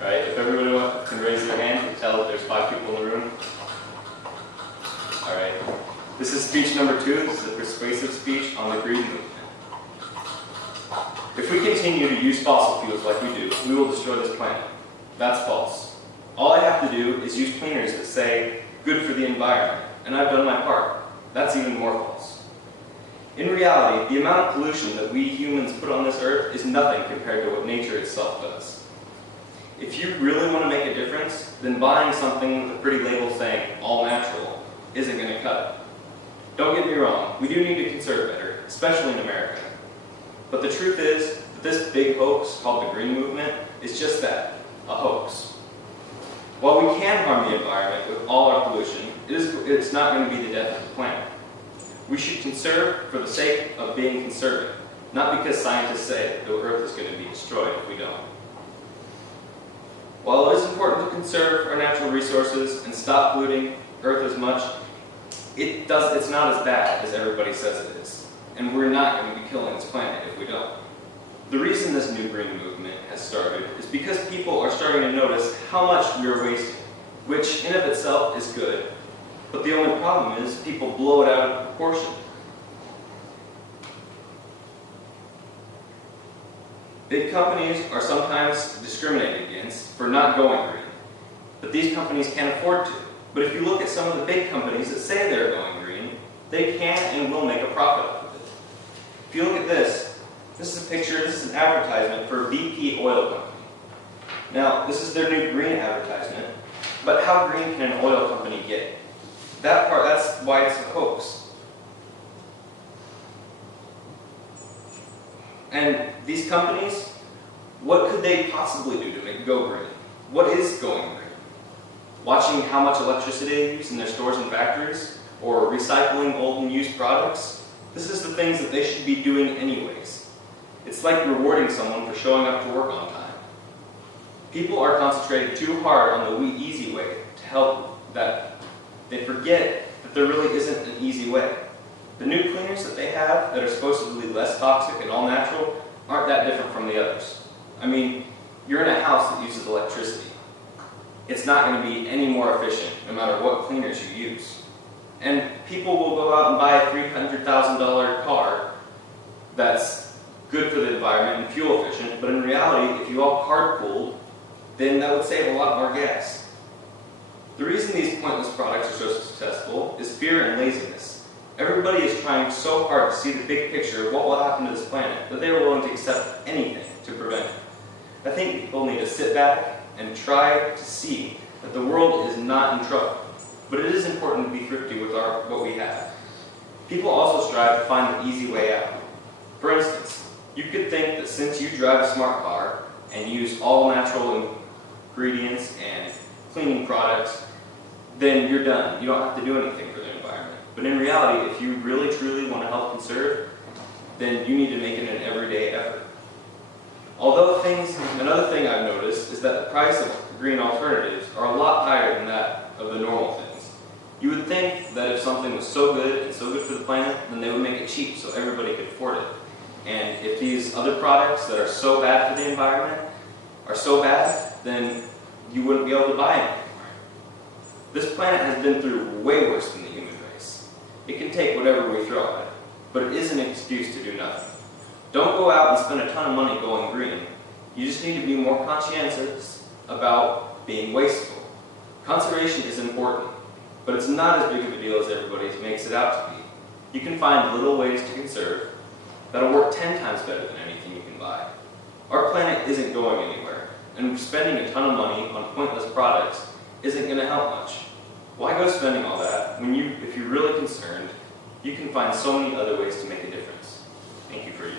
Right? If everybody can raise their hand, you can tell that there's 5 people in the room. All right. This is speech number 2. This is a persuasive speech on the green movement. If we continue to use fossil fuels like we do, we will destroy this planet. That's false. All I have to do is use cleaners that say, good for the environment, and I've done my part. That's even more false. In reality, the amount of pollution that we humans put on this earth is nothing compared to what nature itself does. If you really want to make a difference, then buying something with a pretty label saying, all natural, isn't going to cut it. Don't get me wrong, we do need to conserve better, especially in America. But the truth is that this big hoax called the green movement is just that, a hoax. While we can harm the environment with all our pollution, it's not going to be the death of the planet. We should conserve for the sake of being conservative, not because scientists say the Earth is going to be destroyed if we don't. While it is important to conserve our natural resources and stop polluting Earth as much, it's not as bad as everybody says it is. And we're not going to be killing this planet if we don't. The reason this new green movement has started is because people are starting to notice how much we are wasting, which in of itself is good, but the only problem is people blow it out of proportion. Big companies are sometimes discriminated against for not going green, but these companies can't afford to. But if you look at some of the big companies that say they're going green, they can and will make a profit off of it. If you look at this is a picture, this is an advertisement for BP Oil Company. Now, this is their new green advertisement, but how green can an oil company get? That's why it's a hoax. And these companies, what could they possibly do to make it go green? What is going green? Watching how much electricity they use in their stores and factories, or recycling old and used products? This is the things that they should be doing anyways. It's like rewarding someone for showing up to work on time. People are concentrating too hard on the easy way to help that they forget that there really isn't an easy way. The new cleaners that they have that are supposedly less toxic and all natural aren't that different from the others. I mean, you're in a house that uses electricity. It's not going to be any more efficient no matter what cleaners you use. And people will go out and buy a $300,000 car that's good for the environment and fuel efficient, but in reality, if you all carpooled, then that would save a lot more gas. The reason these pointless products are so successful is fear and laziness. Everybody is trying so hard to see the big picture of what will happen to this planet that they are willing to accept anything to prevent it. I think people need to sit back and try to see that the world is not in trouble, but it is important to be thrifty with what we have. People also strive to find the easy way out. For instance, you could think that since you drive a smart car and use all natural ingredients and cleaning products, then you're done. You don't have to do anything for the environment. But in reality, if you really truly want to help conserve, then you need to make it an everyday effort. Although another thing I've noticed is that the price of green alternatives are a lot higher than that of the normal things. You would think that if something was so good and so good for the planet, then they would make it cheap so everybody could afford it. And if these other products that are so bad for the environment are so bad, then you wouldn't be able to buy them anymore. This planet has been through way worse than the human race. It can take whatever we throw at it, but it is an excuse to do nothing. Don't go out and spend a ton of money going green. You just need to be more conscientious about being wasteful. Conservation is important, but it's not as big of a deal as everybody makes it out to be. You can find little ways to conserve that'll work 10 times better than anything you can buy. Our planet isn't going anywhere, and spending a ton of money on pointless products isn't going to help much. Why go spending all that when if you're really concerned, you can find so many other ways to make a difference. Thank you for your